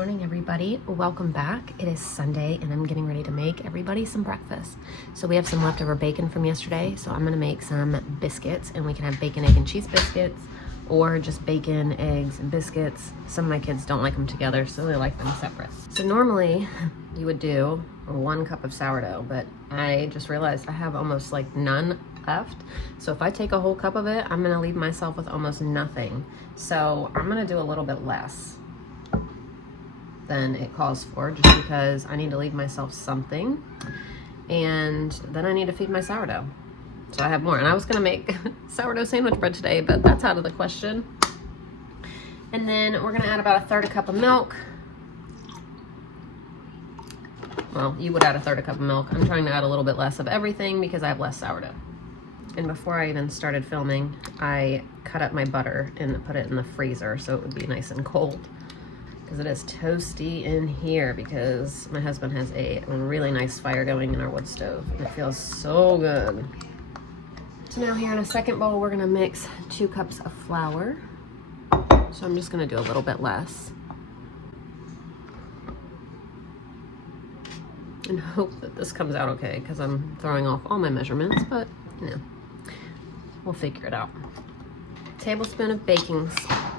morning, everybody. Welcome back. It is Sunday and I'm getting ready to make everybody some breakfast. So we have some leftover bacon from yesterday, so I'm gonna make some biscuits, and we can have bacon, egg, and cheese biscuits or just bacon, eggs, and biscuits. Some of my kids don't like them together, so they like them separate. So normally you would do 1 cup of sourdough, but I just realized I have almost like none left. So if I take a whole cup of it, I'm gonna leave myself with almost nothing. So I'm gonna do a little bit less than it calls for, just because I need to leave myself something, and then I need to feed my sourdough. So I have more, and I was gonna make sourdough sandwich bread today, but that's out of the question. And then we're gonna add about 1/3 cup of milk. Well, you would add 1/3 cup of milk. I'm trying to add a little bit less of everything because I have less sourdough. And before I even started filming, I cut up my butter and put it in the freezer so it would be nice and cold, because it is toasty in here because my husband has a really nice fire going in our wood stove. It feels so good. So now here in a second bowl, we're gonna mix 2 cups of flour. So I'm just gonna do a little bit less, and hope that this comes out okay, because I'm throwing off all my measurements, but you know, we'll figure it out. Tablespoon of baking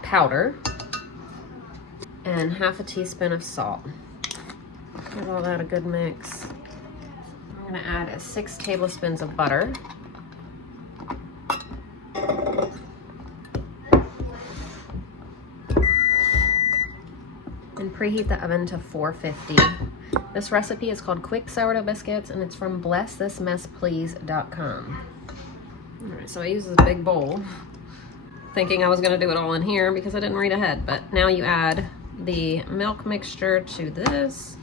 powder and 1/2 teaspoon of salt. Give all that a good mix. I'm gonna add 6 tablespoons of butter. And preheat the oven to 450. This recipe is called Quick Sourdough Biscuits, and it's from blessthismessplease.com. All right, so I use this big bowl, thinking I was gonna do it all in here because I didn't read ahead, but now you add the milk mixture to this.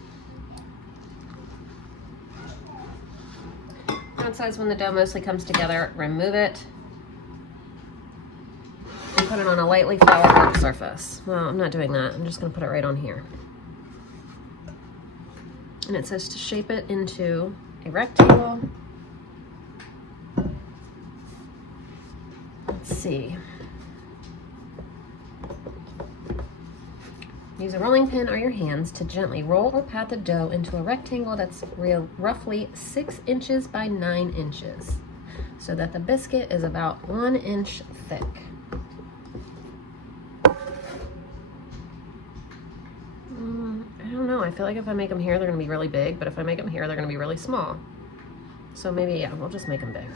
Outsides, when the dough mostly comes together, remove it and put it on a lightly floured work surface. Well, I'm not doing that. I'm just gonna put it right on here. And it says to shape it into a rectangle. Let's see. Use a rolling pin or your hands to gently roll or pat the dough into a rectangle that's roughly 6 inches by 9 inches, so that the biscuit is about 1 inch thick. I don't know, I feel like if I make them here, they're gonna be really big, but if I make them here, they're gonna be really small. So maybe, yeah, we'll just make them big.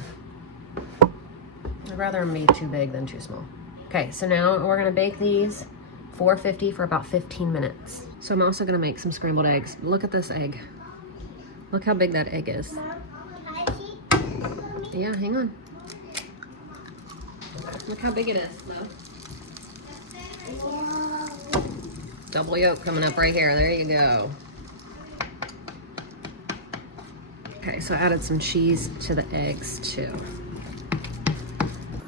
I'd rather them be too big than too small. Okay, so now we're gonna bake these 450 for about 15 minutes. So I'm also gonna make some scrambled eggs. Look at this egg. Look how big that egg is. Yeah, hang on. Look how big it is, though. Double yolk coming up right here. There you go. Okay, so I added some cheese to the eggs too.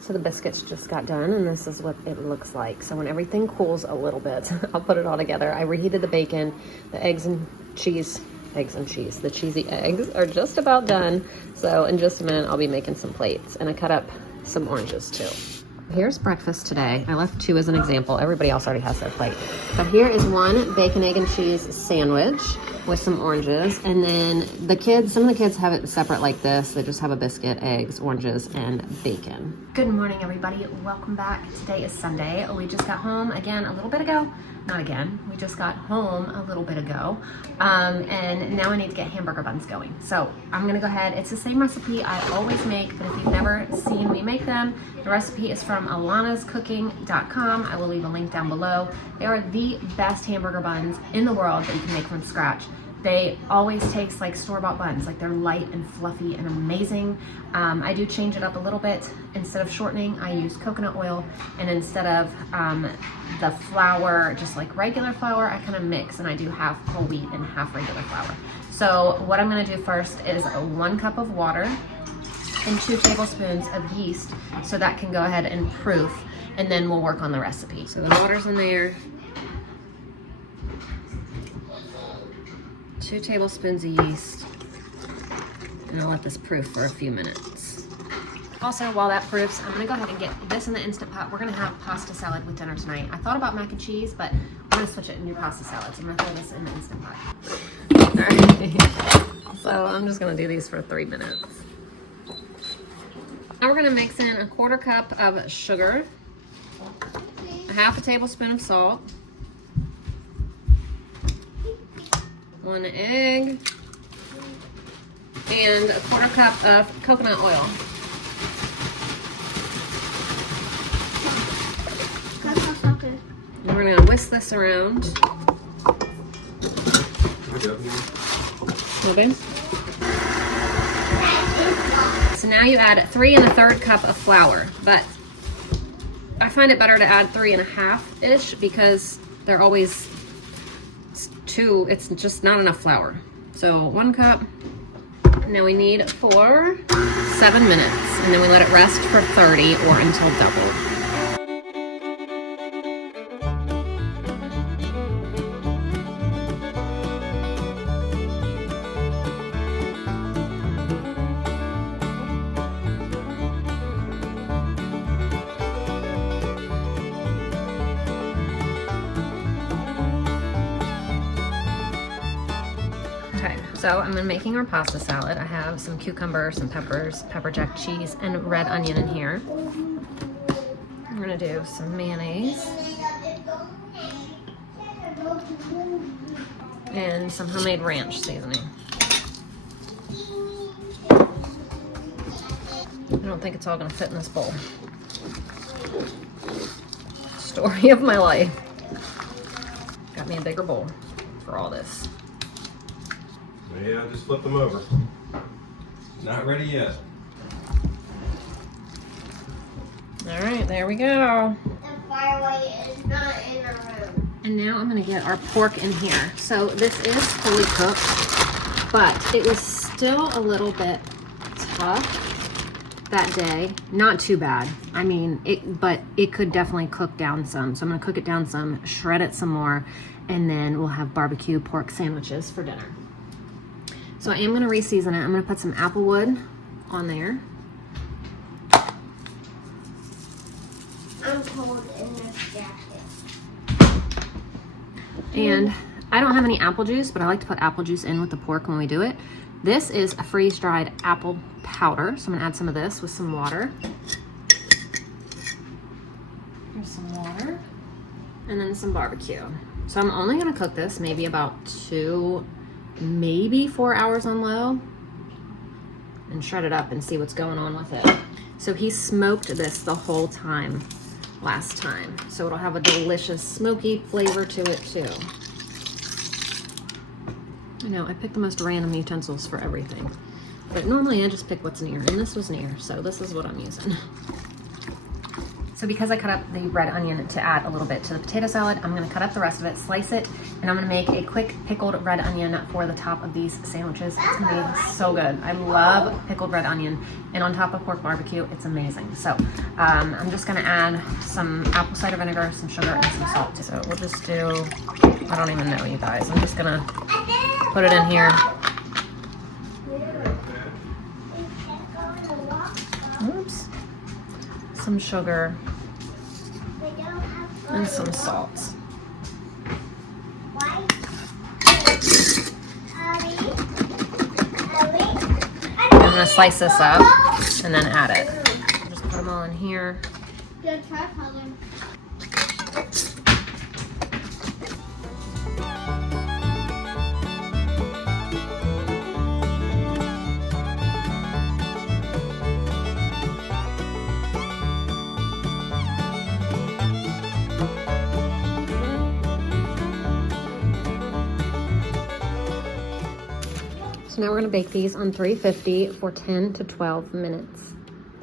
So the biscuits just got done, and this is what it looks like. So when everything cools a little bit, I'll put it all together. I reheated the bacon, the eggs and cheese. The cheesy eggs are just about done. So in just a minute, I'll be making some plates, and I cut up some oranges too. Here's breakfast today. I left 2 as an example. Everybody else already has their plate. But here is 1 bacon, egg, and cheese sandwich with some oranges. And then some of the kids have it separate like this. They just have a biscuit, eggs, oranges, and bacon. Good morning, everybody. Welcome back. Today is Sunday. We just got home again a little bit ago. Not again. We just got home a little bit ago. And now I need to get hamburger buns going. So I'm going to go ahead. It's the same recipe I always make, but if you've never seen me make them, the recipe is from alanascooking.com. I will leave a link down below. They are the best hamburger buns in the world that you can make from scratch. They always taste like store-bought buns, like they're light and fluffy and amazing. I do change it up a little bit. Instead of shortening, I use coconut oil, and instead of the flour, just like regular flour, I kind of mix, and I do half whole wheat and half regular flour. So what I'm gonna do first is 1 cup of water and 2 tablespoons of yeast, so that can go ahead and proof, and then we'll work on the recipe. So the water's in there. 2 tablespoons of yeast, and I'll let this proof for a few minutes. Also, while that proofs, I'm gonna go ahead and get this in the Instant Pot. We're gonna have pasta salad with dinner tonight. I thought about mac and cheese, but I'm gonna switch it and do pasta salad. So I'm gonna throw this in the Instant Pot. All right. So I'm just gonna do these for 3 minutes. Now we're gonna mix in a 1/4 cup of sugar, a 1/2 tablespoon of salt, 1 egg, and a 1/4 cup of coconut oil. And we're gonna whisk this around. Okay. So now you add 3 1/3 cup of flour, but I find it better to add 3 1/2-ish because they're always too, it's just not enough flour. So 1 cup. Now we need for 7 minutes, and then we let it rest for 30 or until doubled. So I'm making our pasta salad. I have some cucumber, some peppers, pepper jack cheese, and red onion in here. I'm gonna do some mayonnaise and some homemade ranch seasoning. I don't think it's all gonna fit in this bowl. Story of my life. Got me a bigger bowl for all this. Yeah, just flip them over. Not ready yet. All right, there we go. The firelight is not in our room. And now I'm gonna get our pork in here. So this is fully cooked, but it was still a little bit tough that day. Not too bad. I mean, but it could definitely cook down some. So I'm gonna cook it down some, shred it some more, and then we'll have barbecue pork sandwiches for dinner. So I am going to re-season it. I'm going to put some applewood on there. I'm cold in this jacket. And I don't have any apple juice, but I like to put apple juice in with the pork when we do it. This is a freeze-dried apple powder. So I'm going to add some of this with some water. Here's some water. And then some barbecue. So I'm only going to cook this maybe about 2, maybe 4 hours on low, and shred it up and see what's going on with it. So he smoked this the whole time last time, so it'll have a delicious smoky flavor to it too. I know I picked the most random utensils for everything, but normally I just pick what's near, and this was near, so this is what I'm using. So because I cut up the red onion to add a little bit to the potato salad, I'm gonna cut up the rest of it, slice it, and I'm gonna make a quick pickled red onion for the top of these sandwiches. It's gonna be so good. I love pickled red onion, and on top of pork barbecue, it's amazing. So I'm just gonna add some apple cider vinegar, some sugar, and some salt. So we'll just do, I don't even know, you guys. I'm just gonna put it in here. Oops. Some sugar and some salt. I'm gonna slice this up and then add it. Just put them all in here. So now we're gonna bake these on 350 for 10 to 12 minutes.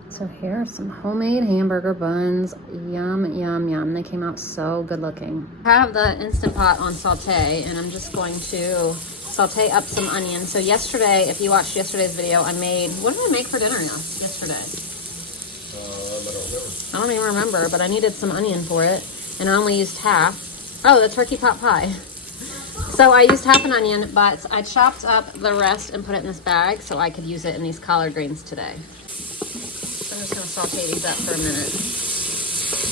So here are some homemade hamburger buns. Yum, yum, yum. They came out so good looking. I have the Instant Pot on saute, and I'm just going to saute up some onions. So yesterday, if you watched yesterday's video, I made, what did I make for dinner yesterday? I don't even remember, but I needed some onion for it, and I only used half. Oh, the turkey pot pie. So I used half an onion, but I chopped up the rest and put it in this bag so I could use it in these collard greens today. So I'm just just gonna saute these up for a minute,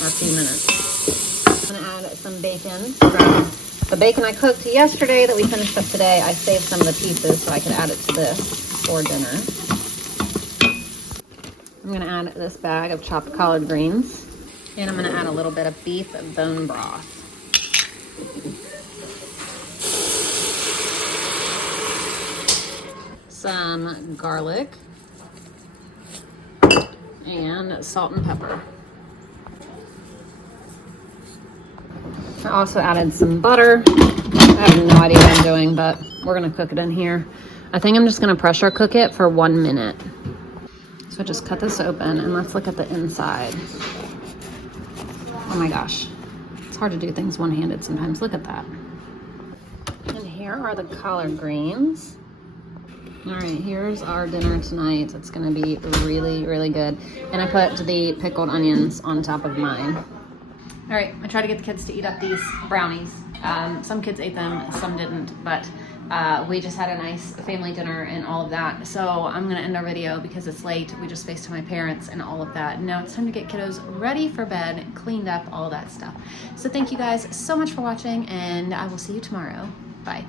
or a few minutes. I'm gonna add some bacon from the bacon I cooked yesterday that we finished up today. I saved some of the pieces so I could add it to this for dinner. I'm gonna add this bag of chopped collard greens, and I'm gonna add a little bit of beef bone broth. Some garlic and salt and pepper. I also added some butter. I have no idea what I'm doing, but we're gonna cook it in here. I think I'm just gonna pressure cook it for 1 minute. So just cut this open and let's look at the inside. Oh my gosh, it's hard to do things one-handed sometimes. Look at that. And here are the collard greens. All right, here's our dinner tonight. It's gonna be really, really good. And I put the pickled onions on top of mine. All right, I tried to get the kids to eat up these brownies. Some kids ate them, some didn't, but we just had a nice family dinner and all of that. So I'm gonna end our video because it's late. We just FaceTimed my parents and all of that. Now it's time to get kiddos ready for bed, cleaned up, all that stuff. So thank you guys so much for watching, and I will see you tomorrow. Bye.